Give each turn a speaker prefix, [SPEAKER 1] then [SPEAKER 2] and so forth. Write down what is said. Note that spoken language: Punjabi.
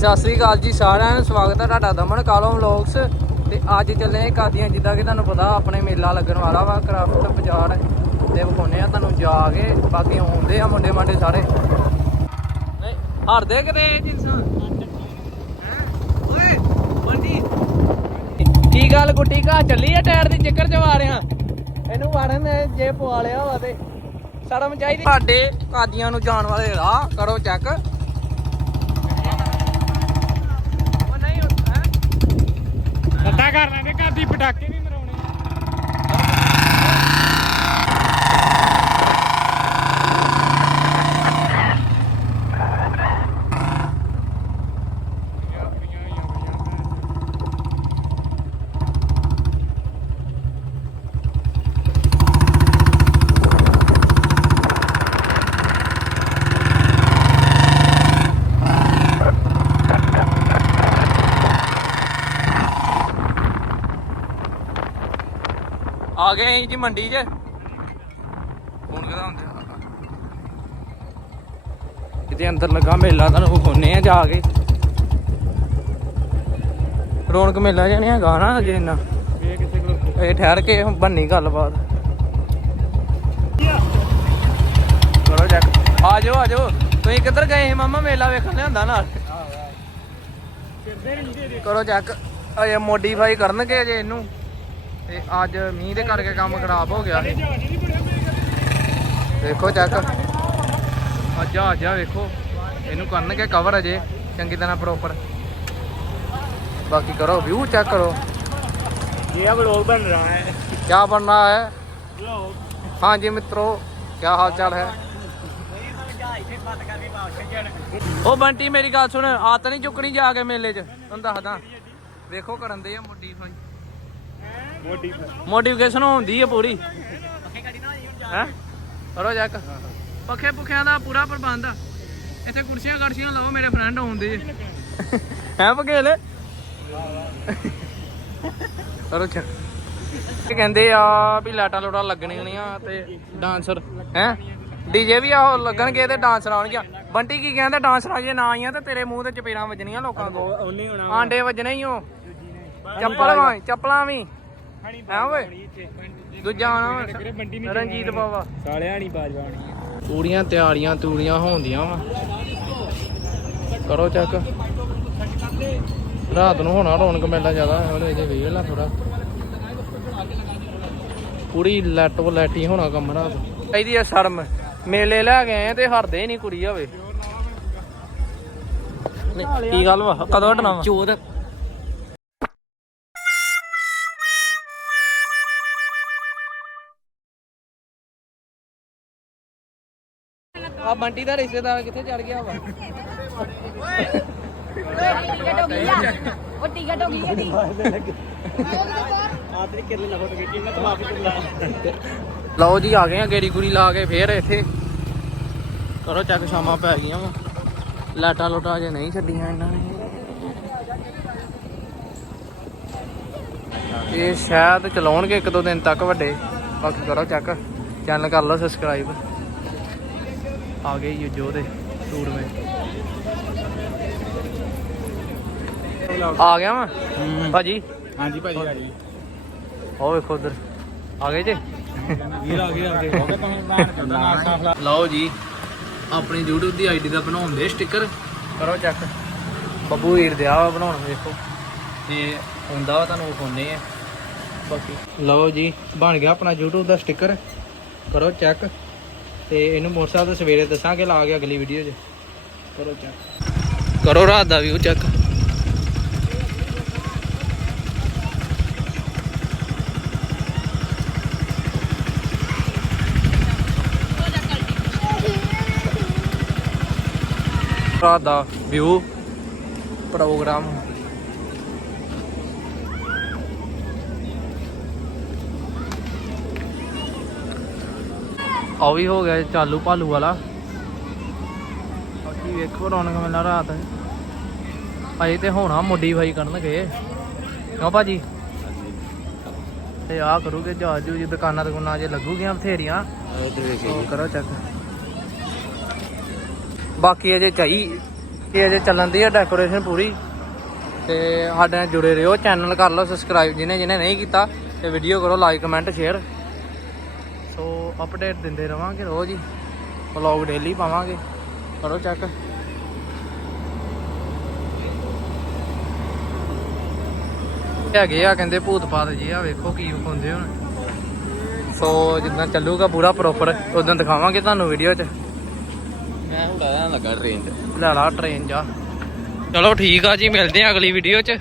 [SPEAKER 1] ਸਤਿ ਸ੍ਰੀ ਅਕਾਲ ਜੀ ਸਾਰਿਆਂ ਨੂੰ ਸਵਾਗਤ ਹੈ ਤੁਹਾਡਾ ਦਮਨ ਕਾਲੋ ਵਲੌਗਸ। ਤੇ ਅੱਜ ਚੱਲੇ ਹਾਂ ਕਾਦੀਆਂ ਜਿੱਦਾਂ ਕਿ ਤੁਹਾਨੂੰ ਪਤਾ ਆਪਣੇ ਮੇਲਾ ਲੱਗਣ ਵਾਲਾ ਵਾ ਕਰਾਫਟ ਬਾਜ਼ਾਰ ਤੇ ਵਿਖਾਉਨੇ ਆ ਤੁਹਾਨੂੰ ਜਾ ਕੇ ਬਾਕੀ ਆਉਂਦੇ ਆ ਮੁੰਡੇ ਮਾਂਡੇ ਸਾਰੇ। ਨਹੀਂ ਹਰਦੇ ਕਿਤੇ ਜਿੰਸਾਂ ਓਏ ਬੰਡੀ ਕੀ ਗੱਲ ਗੁੱਟੀ ਘਾ ਚੱਲੀ ਆ ਟਾਇਰ ਦੀ ਚੱਕਰ ਚ ਮਾਰਿਆ ਇਹਨੂੰ ਮਾਰਨ ਜੇ ਪਵਾ ਲਿਆ ਵਾ ਤੇ ਸ਼ਰਮ ਚਾਹੀਦੀ। ਸਾਡੇ ਕਾਦੀਆਂ ਨੂੰ ਜਾਣ ਵਾਲੇ ਰਾਹ ਕਰੋ ਚੈੱਕ ਉਹ ਨਹੀਂ ਹੁੰਦਾ
[SPEAKER 2] ਪਤਾ ਕਰ ਲਾਂਗੇ ਘਰ ਦੀ ਪਟਾਕੇ ਵੀ ਮਰਾਉਣੇ
[SPEAKER 1] ਆ ਗਏ ਅਸੀਂ ਜੀ ਮੰਡੀ 'ਚ। ਫੋਨ ਕਰਾ ਹੁੰਦੇ? ਕਿਤੇ ਅੰਦਰ ਲੱਗਾ ਮੇਲਾ ਤੁਹਾਨੂੰ ਵਿਖਾਉਨੇ ਆ ਜਾ ਕੇ। ਰੌਣਕ ਮੇਲਾ ਨਹੀਂ ਹੈਗਾ ਨਾ ਅਜੇ ਇੰਨਾ।
[SPEAKER 2] ਇਹ
[SPEAKER 1] ਠਹਿਰ ਕੇ ਬੰਨੀ ਗੱਲਬਾਤ। ਕਰੋ ਜੱਕ ਆ ਜਾਓ ਆ ਜਾਓ। ਤੁਸੀਂ ਕਿੱਧਰ ਗਏ ਸੀ ਮਾਮਾ? ਮੇਲਾ ਵੇਖਣ ਲਿਆਂਦਾ ਨਾਲ। ਕਰੋ ਚੈੱਕ ਅਜੇ ਮੋਡੀਫਾਈ ਕਰਨਗੇ ਅਜੇ ਇਹਨੂੰ। ਤੇ ਅੱਜ ਮੀਂਹ ਦੇ ਕਰਕੇ ਕੰਮ ਖਰਾਬ ਹੋ ਗਿਆ ਸੀ ਦੇਖੋ ਚੈੱਕ ਅੱਜ ਆ ਜਾ ਵੇਖੋ। ਇਹਨੂੰ ਕਰਨਗੇ ਕਵਰ ਅਜੇ ਚੰਗੀ ਤਰ੍ਹਾਂ ਪ੍ਰੋਪਰ ਬਾਕੀ ਕਰੋ ਵਿਊ ਚੈੱਕ ਕਰੋ।
[SPEAKER 2] ਇਹ ਵਲੌਗ ਬਣ ਰਿਹਾ ਹੈ।
[SPEAKER 1] ਕੀ ਬਣ ਹੈ?
[SPEAKER 2] ਵਲੌਗ
[SPEAKER 1] ਹਾਂਜੀ ਮਿੱਤਰੋ ਕਿਆ ਹਾਲ ਚਾਲ ਹੈ? ਉਹ ਬੰਟੀ ਮੇਰੀ ਗੱਲ ਸੁਣ ਆਤ ਨਹੀਂ ਚੁੱਕਣੀ ਜਾ ਕੇ ਮੇਲੇ 'ਚ। ਤੁਹਾਨੂੰ ਦੱਸਦਾ। ਵੇਖੋ ਕਰਨ ਦੇ ਆ ਮੁੱਢੀ
[SPEAKER 2] ਫਾਈ
[SPEAKER 1] ਮੋਡੀਫਿਕੇਸ਼ਨ ਹੁੰਦੀ ਹੈ ਪੂਰੀ। ਹੈ? ਕਰੋ ਜੱਕ। ਪੱਖੇ ਪੁੱਖਿਆਂ ਦਾ ਪੂਰਾ ਪ੍ਰਬੰਧ ਆ। ਇੱਥੇ ਕੁਰਸੀਆਂ ਕਰਸੀਆਂ ਲਾਓ ਮੇਰੇ ਫਰੈਂਡ ਆਉਂਦੇ ਹੈ ਪਕੇਲੇ ਕਰੋ ਚੱਕ ਕਹਿੰਦੇ ਆ ਵੀ ਲਾਟਾਂ ਲੋਟਾਂ ਲੱਗਣੀਆਂ ਨਹੀਂ ਆ ਤੇ ਡਾਂਸਰ ਹੈ? ਡੀਜੇ ਵੀ ਆ ਲੱਗਣਗੇ ਤੇ ਡਾਂਸਰ ਆਉਣਗੇ ਬੰਟੀ ਕੀ ਕਹਿੰਦਾ ਡਾਂਸਰਾਂ ਜੇ ਨਾ ਆਈਆਂ ਤੇ ਤੇਰੇ ਮੂੰਹ ਤੇ ਚਪੇੜਾਂ ਵੱਜਣੀਆਂ ਲੋਕਾਂ ਕੋ ਆਂਡੇ ਵੱਜਣੇ ਹੀ ਹੋ ਚੱਪਲ ਵਾਂ ਚੱਪਲਾਂ ਵੀ।
[SPEAKER 2] ਹਣੀ
[SPEAKER 1] ਹੈ ਓਏ। ਦੂਜਾ ਆਣਾ ਰਣਜੀਤ ਬਾਵਾ।
[SPEAKER 2] ਸਾਲਿਆ
[SPEAKER 1] ਪੂਰੀਆਂ ਤਿਆਰੀਆਂ ਤੂਰੀਆਂ ਹੋਣਦੀਆਂ ਵਾ। ਕਰੋ ਚੈੱਕ ਰਾਤ ਨੂੰ ਹੋਣਾ ਰੌਣਕ ਮੇਲਾ ਜ਼ਿਆਦਾ ਉਹਦੇ ਜੇ ਵੇਖ ਲਾ ਥੋੜਾ ਪੂਰੀ ਲੈਟੋ ਲੈਟੀ ਹੋਣਾ ਕੰਮ ਰਾਤ। ਚਾਹੀਦੀ ਆ ਸ਼ਰਮ। ਮੇਲੇ ਲੈ ਕੇ ਆਏ ਤੇ ਹਰਦੇ ਨਹੀਂ ਕੁੜੀ ਹੋਵੇ। ਕੀ ਗੱਲ ਵਾ? ਕਦੋਂ ਹਟਣਾ ਵਾ? ਚੋਦ ਆ ਬੰਟੀ ਦਾ ਰਿਸ਼ਤੇਦਾਰ ਕਿੱਥੇ ਚੜ ਗਿਆ ਵਾ?
[SPEAKER 3] ਟਿਕਟ ਹੋ ਗਈ ਆ ਉਹ ਟਿਕਟ ਹੋ ਗਈ ਇਹਦੀ
[SPEAKER 2] ਆਤਰੀ ਕਿਰਲੇ ਨਾ ਫੋਟੋ ਖਿੱਚੀ ਮੈਂ ਮਾਫੀ ਦਿੰਦਾ
[SPEAKER 1] ਲਓ ਜੀ ਆ ਗਏ ਆ ਗੇੜੀ ਗੁੜੀ ਲਾ ਕੇ ਫੇਰ ਇੱਥੇ। ਕਰੋ ਚੱਕ ਸ਼ਾਮਾਂ ਪੈ ਗਈਆਂ ਵਾ। ਲਾਟਾਂ ਲੋਟਾਂ ਅਜੇ ਨਹੀਂ ਛੱਡੀਆਂ ਇਹਨਾਂ ਨੇ। ਇਹ ਸ਼ਾਇਦ ਚਲਾਉਣਗੇ ਇੱਕ ਦੋ ਦਿਨ ਤੱਕ ਵੱਡੇ। ਬਾਕੀ ਕਰੋ ਚੈੱਕ ਚੈਨਲ ਕਰ ਲਓ ਸਬਸਕ੍ਰਾਈਬ ਆ ਗਏ ਯੂ ਜੋ ਦੇ ਟੂਰ ਮੇ ਆ ਗਿਆ ਵਾ? ਭਾਜੀ?
[SPEAKER 2] ਹਾਂਜੀ ਭਾਜੀ ਆ ਗਈ
[SPEAKER 1] ਉਹ ਵੇਖੋ ਉਧਰ। ਆ ਗਏ ਜੇ?
[SPEAKER 2] ਵੀਰ ਆ ਗਏ ਆ ਗਏ। ਹੋ ਨਾਲ
[SPEAKER 1] ਲਓ ਜੀ ਆਪਣੀ YouTube ਦੀ ਆਈਡੀ ਦਾ ਬਣਾਉਂਦੇ ਸਟicker ਕਰੋ ਚੈੱਕ ਬੱਬੂ ਵੀਰ ਦੇ ਆ ਬਣਾਉਣ ਵੇਖੋ। ਤੇ ਹੁੰਦਾ ਵਾ ਤੁਹਾਨੂੰ ਵਿਖਾਉਂਦੇ ਆ। ਬਾਕੀ। ਲਓ ਜੀ ਬਣ ਗਿਆ ਆਪਣਾ YouTube ਦਾ ਸਟicker ਕਰੋ ਚੈੱਕ ਤੇ ਇਹਨੂੰ ਮੋਟਰਸਾਈਕਲ ਤੇ ਸਵੇਰੇ ਦੱਸਾਂਗੇ, ਲਾ ਕੇ ਅਗਲੀ ਵੀਡੀਓ 'ਚ। ਕਰੋ ਚੈੱਕ ਕਰੋ ਰਾਤ ਦਾ ਵਿਊ ਚੈੱਕ ਰਾਤ ਦਾ ਵਿਊ ਪ੍ਰੋਗਰਾਮ ਆ ਵੀ ਹੋ ਗਿਆ ਚਾਲੂ ਭਾਲੂ ਵਾਲਾ। ਬਾਕੀ ਵੇਖੋ ਰੌਣਕ ਮੇਲਾ ਰਾਤ। ਅਜੇ ਤੇ ਹੋਣਾ ਮੋਡੀਫਾਈ ਕਰਨਗੇ। ਕਿਉਂ ਭਾਜੀ? ਤੇ ਆ ਕਰੂਗੇ ਜਹਾਜ਼ ਜੂਜ ਦੁਕਾਨਾਂ ਦੁਕਾਨਾਂ ਜੇ ਲੱਗੂਗੀਆਂ ਬਥੇਰੀਆਂ। ਕਰੋ ਚੱਕ ਬਾਕੀ ਅਜੇ ਚਾਈ ਕਿ ਅਜੇ ਚੱਲਣ ਦੀ ਆ ਡੈਕੋਰੇਸ਼ਨ ਪੂਰੀ। ਤੇ ਸਾਡੇ ਨਾਲ ਜੁੜੇ ਰਹੋ ਚੈਨਲ ਕਰ ਲਓ ਸਬਸਕ੍ਰਾਈਬ ਜਿਹਨੇ ਜਿਹਨੇ ਨਹੀਂ ਕੀਤਾ ਤੇ ਵੀਡੀਓ ਕਰੋ ਲਾਈਕ ਕਮੈਂਟ ਸ਼ੇਅਰ ਅਪਡੇਟ ਦਿੰਦੇ ਰਵਾਂਗੇ ਰੋਜ਼ ਹੀ। ਵਲੌਗ ਡੇਲੀ ਪਾਵਾਂਗੇ। ਕਰੋ ਚੈੱਕ ਹੈਗੇ ਆ ਕਹਿੰਦੇ ਭੂਤ ਪਾਤ ਜੀ ਆ ਵੇਖੋ ਕੀ ਵਿਖਾਉਂਦੇ ਹੁਣ ਸੋ ਜਿੱਦਾਂ ਚੱਲੂਗਾ ਪੂਰਾ ਪ੍ਰੋਪਰ ਉਦੋਂ ਦਿਖਾਵਾਂਗੇ ਤੁਹਾਨੂੰ ਵੀਡੀਓ 'ਚ।
[SPEAKER 2] ਮੈਂ ਉਡਾਦਾ ਲੱਗਾ ਟ੍ਰੇਨ ਤੇ।
[SPEAKER 1] ਲੈ ਲਾ ਟ੍ਰੇਨ ਜਾ। ਚਲੋ ਠੀਕ ਆ ਜੀ ਮਿਲਦੇ ਆ ਅਗਲੀ ਵੀਡੀਓ 'ਚ।